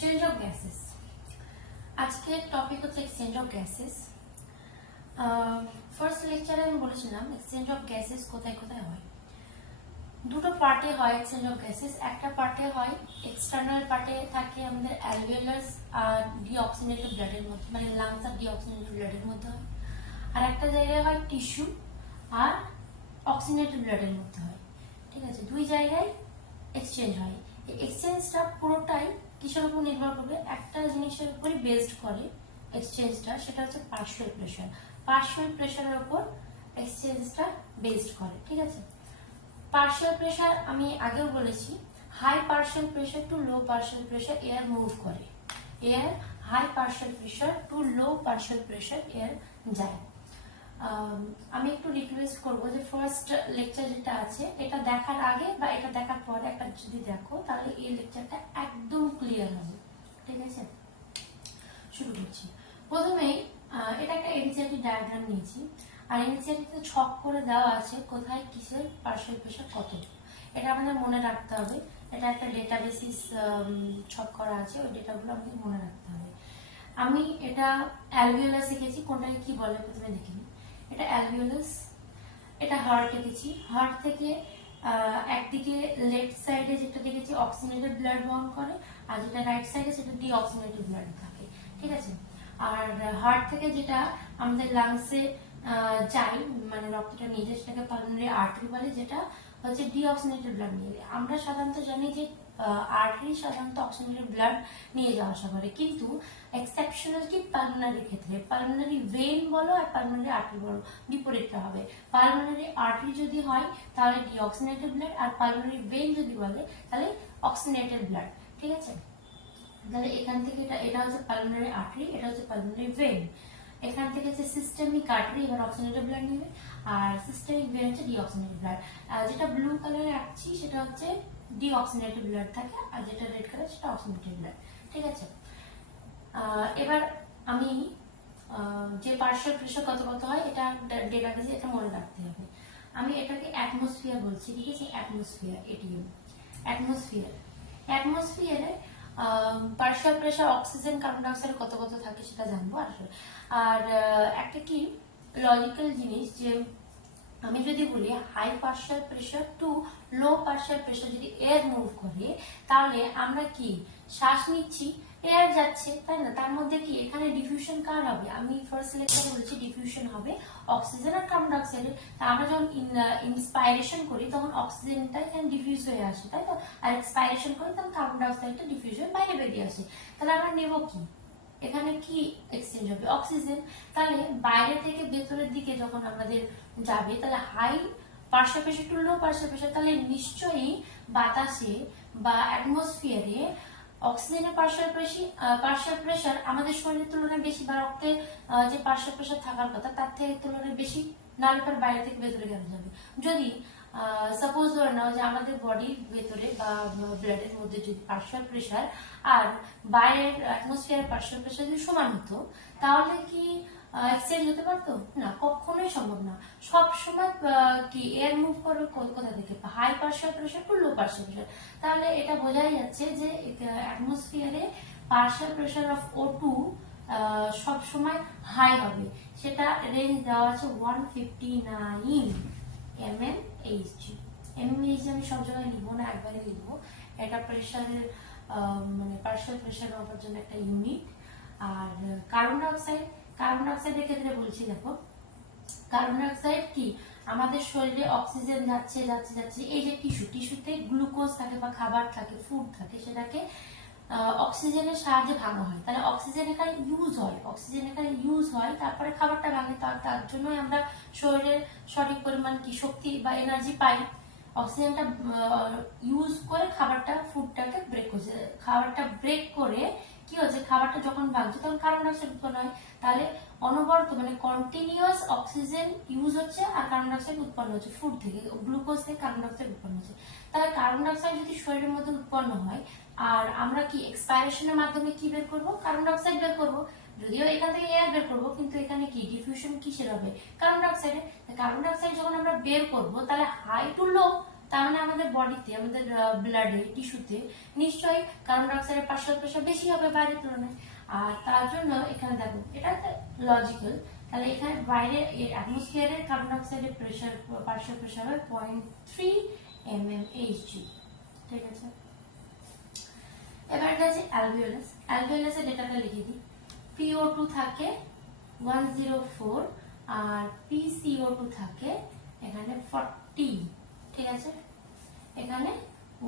Exchange of gases. আজকের topic হচ্ছে exchange of gases. First লেকচারে আমি বলেছিলাম এক্সচেঞ্জ অফ গ্যাসেস কোথায় কোথায় হয়। দুটো পার্টে হয় এক্সচেঞ্জ অফ গ্যাসেস। একটা পার্টে হয় এক্সটার্নাল পার্টে থাকে আমাদের অ্যালভিওলাস আর ডিঅক্সিনেটেড ব্লাডের মধ্যে, মানে লাংস আর ডিঅক্সিনেটেড ব্লাডের মধ্যে হয়। আর একটা জায়গায় হয় টিস্যু আর অক্সিনেটেড ব্লাডের মধ্যে হয়। ঠিক আছে, দুই জায়গায় এক্সচেঞ্জ হয়। এই এক্সচেঞ্জটা পুরোটাই কিসের উপর নির্ভর করবে? একটা জিনিসের উপরই বেসড করে এক্সচেঞ্জটা, সেটা হচ্ছে পার্শিয়াল প্রেশার। পার্শিয়াল প্রেশারের উপর এক্সচেঞ্জটা বেসড করে। ঠিক আছে, পার্শিয়াল প্রেশার আমি আগেও বলেছি, high partial pressure to low partial pressure air move করে। Air high partial pressure to low partial pressure air যায়। আমি একটু রিকোয়েস্ট করবো যে ফার্স্ট লেকচার যেটা আছে এটা দেখার আগে বা এটা দেখার পরে একটা যদি দেখো তাহলে এই লেকচারটা একদম ক্লিয়ার হবে। ঠিক আছে, শুরু করছি। প্রথমেই এটা একটা এনসিইআরটি ডায়াগ্রাম নিয়েছি, আর এনসিইআরটিতে ছক করে দেওয়া আছে কোথায় কিসের পার্শিয়াল প্রেশার কত। এটা আমাদের মনে রাখতে হবে। এটা একটা ডেটা বেসিস ছক করা আছে, ওই ডেটাগুলো আমাদের মনে রাখতে হবে। আমি এটা অ্যালভিওলাস শিখেছি, কোনটাকে কি বলে প্রথমে দেখে নিই। এটা অ্যালভিওলাস, এটা হার্ট দেখেছি। হার্ট থেকে একদিকে লেফট সাইডে যেটা দেখেছি অক্সিজেনেটেড ব্লাড বহন করে, আর যেটা রাইট সাইডে সেটা ডিঅক্সিজেনেটেড ব্লাড থাকে। ঠিক আছে, আর হার্ট থেকে যেটা আমাদের লাংসে যায়, মানে রক্তটা নিয়ে যায়, সেটাকে পালমোনারি আর্টারি বলে, যেটা হচ্ছে ডিঅক্সিজেনেটেড ব্লাড নিয়ে যায়। আমরা সাধারণত জানি যে আর্টারি সাধারণত অক্সিজেনেটেড ব্লাড নিয়ে যাওয়া আসা করে, কিন্তু এক্সেপশনাল কি পালমোনারির ক্ষেত্রে পালমোনারি ভেইন বলো আর পালমোনারি আর্টারি বলো বিপরীতটা হবে। পালমোনারি আর্টারি যদি হয় তাহলে ডিঅক্সিজেনেটেড ব্লাড, আর পালমোনারি ভেইন যদি বলে তাহলে অক্সিজেনেটেড ব্লাড। ঠিক আছে, তাহলে এখান থেকে এটা হচ্ছে পালমোনারি আর্টারি, এটা হচ্ছে পালমোনারি ভেইন। এখান থেকে হচ্ছে সিস্টেমিক আর্টারি, এবার অক্সিজেনেটেড ব্লাড নেবে, আর সিস্টেমিক ভেইন হচ্ছে ডিঅক্সিজেনেটেড ব্লাড। যেটা ব্লু কালারে রাখছি সেটা হচ্ছে ডিঅক্সিজেনেটেড ব্লাড থাকে, আর যেটা রেড কালার সেটা অক্সিজেনেটেড ব্লাড। ঠিক আছে, এবার আমি যে পার্শিয়াল প্রেশার কত কত হয় এটা ডেটাবেসে এটা মনে রাখতে হবে। আমি এটাকে অ্যাটমসফিয়ার বলছি। ঠিক আছে, অ্যাটমসফিয়ার, এটিএম অ্যাটমসফিয়ার। অ্যাটমসফিয়ারে partial pressure oxygen carbon dioxide কত কত থাকে সেটা জানবো আসলে। আর একটা কি লজিক্যাল জিনিস, যে আমি যদি বলি high partial pressure to low partial pressure যদি এয়ার মুভ করে, তাহলে আমরা কি শ্বাস নিচ্ছি, এয়ার যাচ্ছে, তাই না? তার মধ্যে কি এখানে ডিফিউশন কার হবে? আমি ফার্স্ট লেকচারে বলেছি ডিফিউশন হবে অক্সিজেন আর কার্বন ডাইঅক্সাইডের। তা আমরা যখন ইন্সপাইরেশন করি তখন অক্সিজেনটা এখানে ডিফিউজ হয়ে আসে, তাই তো? আর এক্সপাইরেশন করি তখন কার্বন ডাইঅক্সাইডটা ডিফিউজ হয়ে বাইরে বেরিয়ে আসে। তাহলে আমরা নেব কি? এখানে কি এক্সচেঞ্জ হবে? অক্সিজেন। তাহলে বাইরে থেকে ভেতরের দিকে যখন আমাদের যাবে, তাহলে high partial pressure to low partial pressure, তাহলে নিশ্চয়ই বাতাসে বা অ্যাটমসফিয়ারে অক্সিজেনের পার্শিয়াল প্রেশার আমাদের শরীরের তুলনায় বেশি, বা রক্তে যে পার্শিয়াল প্রেশার থাকার কথা তার থেকে তুলনায় বেশি, নাহলে পর বাইরে থেকে ভেতরে কেন যাবে? যদি সাপোজ ধরে নাও যে আমাদের বডির ভেতরে বা ব্লাডের মধ্যে যদি পার্শিয়াল প্রেশার আর বাইরের অ্যাটমসফিয়ার পার্শিয়াল প্রেশার যদি সমান হতো, তাহলে কি এক্সচেঞ্জ হতে পারতো? না, কখনোই সম্ভব না। সব সময় কি এয়ার মুভ করবে কোথা থেকে? High partial pressure to low partial pressure. তাহলে এটা বোঝাই যাচ্ছে যে অ্যাটমসফিয়ারে পার্শিয়াল প্রেশার অফ O2 সব সময় হাই হবে। সেটা রেঞ্জ দেওয়া আছে 159 mmHg। mmHg আমি সব জায়গায় লিখবো না, একবারে লিখবো। এটা প্রেশারের মানে পার্শিয়াল প্রেশার মাপার জন্য একটা ইউনিট। আর কার্বন ডাইঅক্সাইডের ক্ষেত্রে বলছি, দেখো কার্বন ডাইঅক্সাইড কি আমাদের শরীরে অক্সিজেন যাচ্ছে যাচ্ছে যাচ্ছে, এই যে টিস্যুতে গ্লুকোজ থাকে বা খাবার থাকে, ফুড থাকে, সেটাকে অক্সিজেনের সাহায্যে ভাঙা হয়। তাহলে অক্সিজেন এখানে ইউজ হয়, তারপরে খাবারটা ভাঙে, তার জন্যই আমরা শরীরের সঠিক পরিমাণ কি শক্তি বা এনার্জি পাই। অক্সিজেনটা ইউজ করে ফুডটাকে ব্রেক করছে, খাবারটা ব্রেক করে কি হচ্ছে, খাবারটা যখন ভাঙছে তখন কার্বন ডাইঅক্সাইড উৎপন্ন হয়। তাহলে অনবরত মানে কন্টিনিউয়াস অক্সিজেন ইউজ হচ্ছে আর কার্বন ডাইঅক্সাইড উৎপন্ন হচ্ছে ফুড থেকে, গ্লুকোজ থেকে কার্বন ডাইঅক্সাইড উৎপন্ন হচ্ছে। তাহলে কার্বন ডাইঅক্সাইড যদি শরীরের মধ্যে উৎপন্ন হয়, আর আমরা কি এক্সপাইরেশনের মাধ্যমে কি বের করবো? কার্বন ডাইঅক্সাইড বের করবো। যদিও এখান থেকে এয়ার বের করবো, কিন্তু এখানে কি ডিফিউশন কিসের হবে? কার্বন ডাইঅক্সাইডে। কার্বন ডাইঅক্সাইড যখন আমরা বের করবো, তাহলে হাই টু লো তার মানে আমাদের বডিতে, আমাদের ব্লাডে, টিস্যুতে নিশ্চয়ই কার্বন ডাইঅক্সাইডের পার্শিয়াল প্রেশার বেশি হবে বাইরের তুলনায়। আর তার জন্য এখানে দেখো এটা লজিক্যাল, তাহলে এখানে বাইরে অ্যাটমসফিয়ারের কার্বন ডাইঅক্সাইডের প্রেশার, পার্শিয়াল প্রেশার হয় 0.3 mmHg। ঠিক আছে, এবার এটা আছে অ্যালভিওলাস। অ্যালভিওলাসের ডেটাটা লিখে দিই। PO2 থাকে 104 আর PCO2 থাকে এখানে 40। ঠিক আছে, এখানে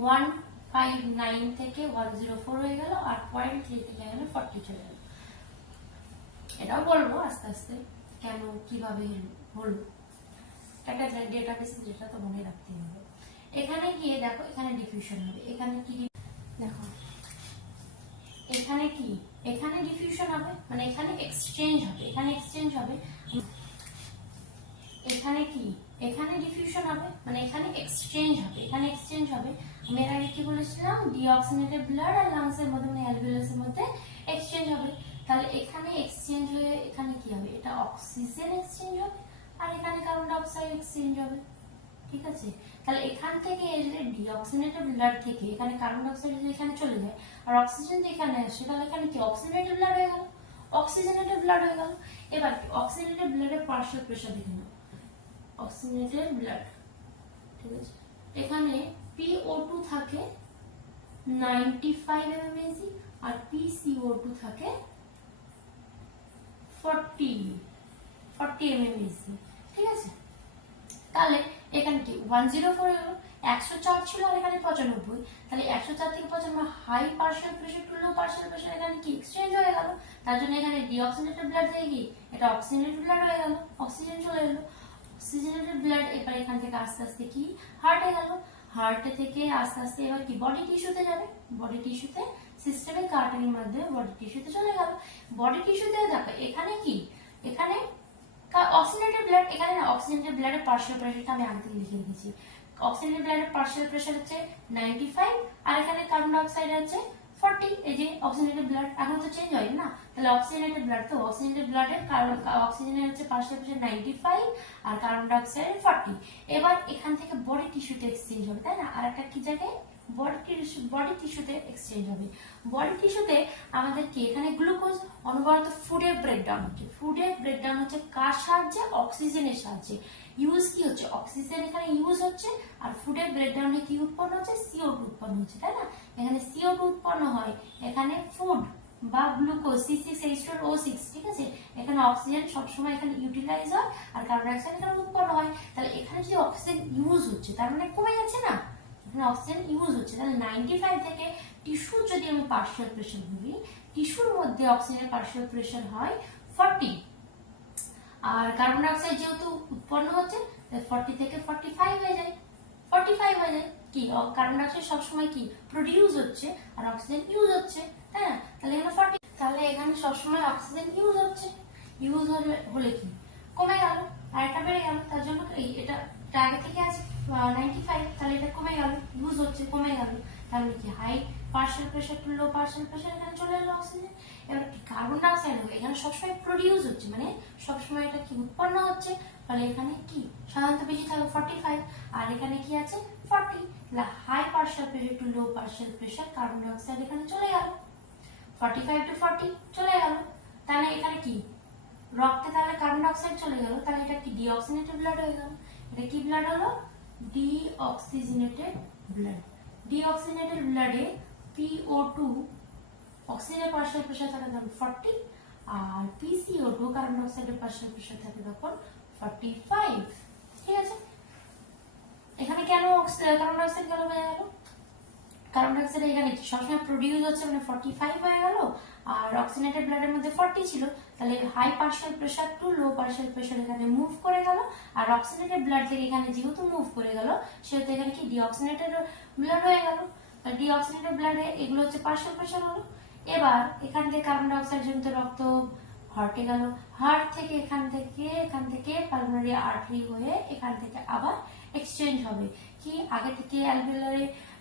159 থেকে 104 হয়ে গেল আর 0.3 থেকে এখানে 40 চলে গেল। এটাও বলবো আস্তে আস্তে কেন কিভাবে হলো, একটা ডেটাবেস, যেটা তো মনে রাখতে হবে। এখানে গিয়ে দেখো এখানে ডিফিউশন হবে। এখানে কি দেখো, এখানে কি, এখানে ডিফিউশন হবে মানে এখানে এক্সচেঞ্জ হবে, এখানে এক্সচেঞ্জ হবে। এখানে কি, এখানে ডিফিউশন হবে মানে এখানে এক্সচেঞ্জ হবে, এখানে এক্সচেঞ্জ হবে। আমি এর আগে কি বলেছিলাম, ডিঅক্সিনেটেড ব্লাড আর লাংস এর মধ্যে মানে অ্যালভিওলাসের মধ্যে এক্সচেঞ্জ হবে। তাহলে এখানে এক্সচেঞ্জ হয়ে এখানে কি হবে, এটা অক্সিজেন এক্সচেঞ্জ হবে আর এখানে কার্বন ডাই অক্সাইড এক্সচেঞ্জ হবে। ঠিক আছে, তাহলে এখান থেকে এই যে ডিঅক্সিনেটেড ব্লাড থেকে এখানে কার্বন ডাই অক্সাইড এখানে চলে যায় আর অক্সিজেন এখানে আসে, তাহলে এখানে কি অক্সিজেনেটেড ব্লাড হয়ে গেল, অক্সিজেনেটেড ব্লাড হয়ে গেল। এবার অক্সিজেনেটেড ব্লাডের পার্শিয়াল প্রেশার দেখে নাও, অক্সিজেনেটেড ব্লাড। ঠিক আছে, এখানে PO2 থাকে 95 mmHg আর PCO2 থাকে 40 mmHg। ঠিক আছে, তাহলে এখানে কি 104 হলো, 104 ছিল আর এখানে 95, তাহলে 104 থেকে 95 high partial pressure to low partial pressure এখানে কি এক্সচেঞ্জ হয়ে গেল। তার জন্য এখানে ডিঅক্সিনেটেড ব্লাড থেকে কি এটা অক্সিজেনেটেড ব্লাড হয়ে গেল, অক্সিজেন চলে এলো। অক্সিজেনেটেড ব্লাড এবার এখান থেকে আস্তে আস্তে কি হার্টে গেল, হার্টে থেকে আস্তে আস্তে এবার কি বডি টিস্যুতে যাবে, বডি টিস্যুতে সিস্টেমিক আর্টারির মধ্যে বডি টিস্যুতে চলে গেল। বডি টিস্যুতে দেখো এখানে কি, এখানে অক্সিজেনেটেড ব্লাড, এখানে না অক্সিজেনেটেড ব্লাডের পার্শিয়াল প্রেশারটা আমি আগে থেকে লিখে রেখেছি। অক্সিজেনেটেড ব্লাডের পার্শিয়াল প্রেশার হচ্ছে 95 আর এখানে কার্বন ডাই অক্সাইড হচ্ছে 40। এই যে অক্সিজেনেটেড ব্লাড এখন তো চেঞ্জ হয় না, তাহলে অক্সিজেনেটেড ব্লাড, তো অক্সিজেনেটেড ব্লাডের অক্সিজেনের হচ্ছে পার্শিয়াল প্রেশার 95 আর কার্বন ডাই অক্সাইড 40। এবার এখান থেকে বডি টিস্যুতে এক্সচেঞ্জ হবে, তাই না? আর একটা কি জায়গায় বডি টিস্যুতে এক্সচেঞ্জ হবে। বডি টিস্যুতে আমাদের কি এখানে গ্লুকোজ অনবরত ফুডে ব্রেকডাউন হচ্ছে। ফুডে ব্রেকডাউন হচ্ছে কার সাহায্যে, অক্সিজেনের সাহায্যে। ইউজ কি হচ্ছে, অক্সিজেন এখানে ইউজ হচ্ছে আর ফুডের ব্রেকডাউনে কি উৎপন্ন হচ্ছে, CO2 উৎপন্ন হচ্ছে, তাই না? এখানে CO2 উৎপন্ন হয়, এখানে ফুড বা গ্লুকোজ C6H12O6। ঠিক আছে, এখানে অক্সিজেন সবসময় এখানে ইউটিলাইজ হয় আর কার্বন ডাই অক্সাইড এখানে উৎপন্ন হয়। তাহলে এখানে যদি অক্সিজেন ইউজ হচ্ছে তার মানে কমে যাচ্ছে না, এখানে অক্সিজেন ইউজ হচ্ছে। তাহলে 95 থেকে টিস্যুর যদি আমি পার্শিয়াল প্রেশার বলি, টিস্যুর মধ্যে অক্সিজেনের পার্শিয়াল প্রেশার হয় 40 আর কার্বন ডাই অক্সাইড যেহেতু উৎপন্ন হচ্ছে 40 থেকে 45 হয়ে যায়, 45 হয়ে যায়। কি কার্বন ডাই অক্সাইড সবসময় কি প্রডিউস হচ্ছে আর অক্সিজেন ইউজ হচ্ছে, তাই না? তাহলে এখানে 40, তাহলে এখানে সবসময় অক্সিজেন ইউজ হচ্ছে, ইউজ হলে কি কমে গেল আর এটা বেড়ে গেল। তার জন্য এটা আগে থেকে আছে 95, তাহলে এটা কমে গেল, ইউজ হচ্ছে কমে গেল। তাহলে কি high partial pressure to low partial pressure এখানে চলে এলো অক্সিজেন। এবার কি কার্বন ডাই অক্সাইড হবে, এখানে সবসময় প্রডিউস হচ্ছে মানে সবসময় এটা কি উৎপন্ন হচ্ছে, ফলে এখানে কি সাধারণত বেশি থাকবে 45 আর এখানে কি আছে 40। তাহলে high partial pressure to low partial pressure carbon die oxide এখানে চলে গেল, 45 to 40 চলে গেল। তাহলে এখানে কি রক্তে তাহলে কার্বন ডাই অক্সাইড চলে গেল, তাহলে এটা কি ডিঅক্সিনেটেড ব্লাড হয়ে গেল। এটা কি ব্লাড হলো, ডিঅক্সিজেনেটেড ব্লাড। ডিঅক্সিনেটেড ব্লাডে PO2 অক্সিজেনের পার্শিয়াল প্রেশার থাকে তখন 40 আর PCO2 কার্বন ডাই অক্সাইডের পার্শিয়াল প্রেশার থাকে তখন 45। ঠিক আছে, এখানে কেন কার্বন ডাই অক্সাইড গেল হয়ে গেল, কার্বন ডাই অক্সাইড এখানে সবসময় প্রডিউস হচ্ছে মানে 45 হয়ে গেল আর অক্সিজেনেটেড ব্লাডের মধ্যে 40 ছিল, তাহলে high partial pressure to low partial pressure এখানে মুভ করে গেল আর অক্সিজেনেটেড ব্লাড থেকে এখানে যেহেতু মুভ করে গেল সেহেতু এখানে কি ডিঅক্সিনেটেড ব্লাড হয়ে গেল। ডিঅক্সিনেটেড ব্লাডে এগুলো হচ্ছে পার্শিয়াল প্রেশার হলো। এবার এখান থেকে কার্বন ডাই অক্সাইড জনিত রক্ত হার্টে গেল, হার্ট থেকে এখান থেকে পালমোনারি আর্টারি হয়ে এখান থেকে আবার এক্সচেঞ্জ হবে কি আগে থেকে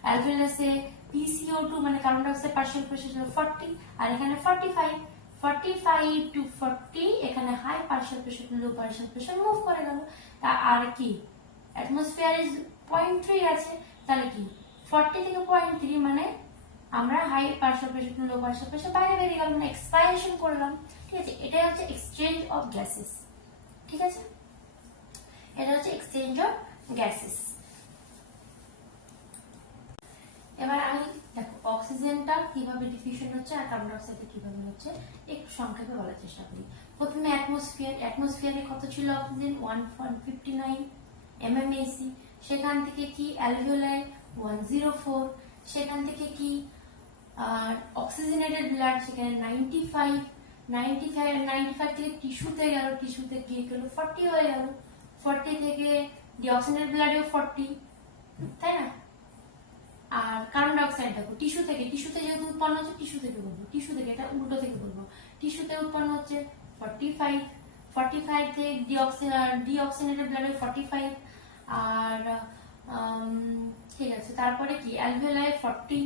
অ্যালভিওলাসে PCO2 মানে carbon die oxide partial pressure ছিল 40 আর এখানে 45 to 40 এখানে high partial pressure to low partial pressure move করে গেল। আর কি অ্যাটমসফিয়ার ইজ 0.3 আছে, তাহলে কি 40 থেকে 0.3 মানে আমরা হাই পার্শিয়াল প্রেসার লো পার্শিয়াল প্রেসার বাইরে বেরিয়ে গেলাম, মানে এক্সপাইরেশন করলাম। ঠিক আছে, এটাই হচ্ছে এক্সচেঞ্জ অফ গ্যাসেস। ঠিক আছে, এটা হচ্ছে এক্সচেঞ্জ অফ গ্যাসেস। এবার আমি দেখো অক্সিজেনটা কিভাবে ডিফিউশন হচ্ছে আর কার্বন ডাইঅক্সাইডটা কিভাবে হচ্ছে একটু সংক্ষেপে বলার চেষ্টা করি। প্রথমে অ্যাটমসফিয়ারে কত ছিল অক্সিজেন 1.59 mmAc, সেখান থেকে কি অ্যালভিওলাই 104, সেখান থেকে কি অক্সিজেনেটেড ব্লাড সেখানে 95 থেকে টিস্যুতে গেল, টিস্যুতে গিয়ে গেল 40 হয়ে গেল, 40 থেকে ডিঅক্সিজেনেটেড ব্লাডেও 40, তাই না? আর কার্বন ডাইঅক্সাইড দেখো টিস্যুতে যেহেতু উৎপন্ন হচ্ছে, টিস্যু থেকে বলবো, টিস্যু থেকে, এটা উল্টো থেকে বলবো, টিস্যুতে উৎপন্ন হচ্ছে 45 থেকে ডিঅক্সিজেনেটেড ব্লাডে 45, আর ঠিক আছে, তারপরে কি অ্যালভিওলাই 40,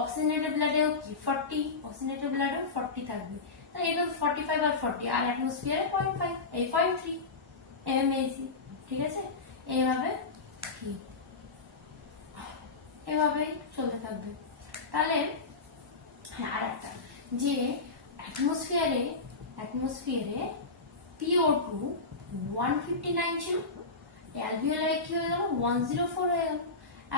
অক্সিজেনেটেড ব্লাডেও কি 40, অক্সিজেনেটেড ব্লাডেও 40 থাকবে, তাহলে এটা 45 আর 40, আর অ্যাটমসফিয়ারে 0.5 এই 0.3 mmAc। ঠিক আছে, এইভাবে কি এভাবেই চলতে থাকবে। তাহলে হ্যাঁ, আর একটা যে অ্যাটমসফিয়ারে PO2 159 ছিল, অ্যালভিওলাই কি হয়ে গেল 104 হয়ে গেল,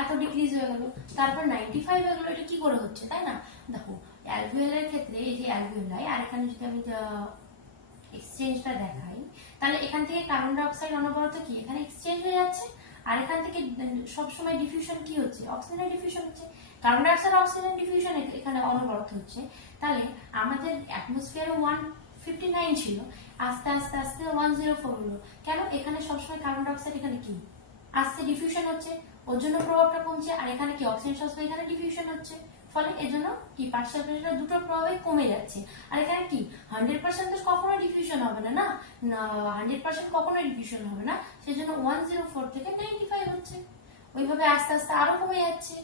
এত ডিক্রিজ হয়ে গেল, তারপর 95 হয়ে গেল। এটা কি করে হচ্ছে, তাই না? দেখো অ্যালভিওলাইয়ের ক্ষেত্রে এই যে অ্যালভিওলাই, আর এখানে যদি আমি এক্সচেঞ্জটা দেখাই, তাহলে এখান থেকে কার্বন ডাইঅক্সাইড অনবরত কি এখানে এক্সচেঞ্জ হয়ে যাচ্ছে, আর এখান থেকে সবসময় ডিফিউশন কি হচ্ছে, অক্সিজেনের ডিফিউশন হচ্ছে, কার্বন ডাইঅক্সাইড অক্সিজেন ডিফিউশন এখানে অনবরত হচ্ছে। তাহলে আমাদের অ্যাটমসফিয়ারে 159 ছিল, আস্তে আস্তে আস্তে 104 হলো, কেন? এখানে সবসময় কার্বন ডাইঅক্সাইড এখানে কি আসছে, ডিফিউশন হচ্ছে, ওর জন্য প্রভাবটা কমছে, আর এখানে কি অক্সিজেন সবসময় এখানে ডিফিউশন হচ্ছে, ফলে এর জন্য কি পার্শিয়াল প্রেসার দুটো প্রভাবে কমে যাচ্ছে। আর এখানে কি 100% তো কখনোই ডিফিউশন হবে না, 100% কখনোই ডিফিউশন হবে না, সেজন্য 104 থেকে 95 হচ্ছে, ওইভাবে আস্তে আস্তে আরো কমে যাচ্ছে,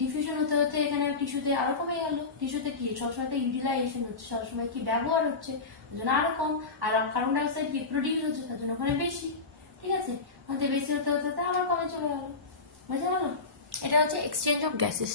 ডিফিউশন হতে হতে এখানে টিস্যুতে আরো কমে গেল, টিস্যুতে কি সবসময় তো ইউটিলাইজেশন হচ্ছে, সবসময় কি ব্যবহার হচ্ছে, ওই জন্য আরো কম, আর কার্বন ডাইঅক্সাইড কি প্রডিউস হচ্ছে, তার জন্য ওখানে বেশি। ঠিক আছে, বেশি হতে হতে আবার কমে চলে গেল, বুঝে গেল? এটা হচ্ছে এক্সচেঞ্জ অফ গ্যাসেস।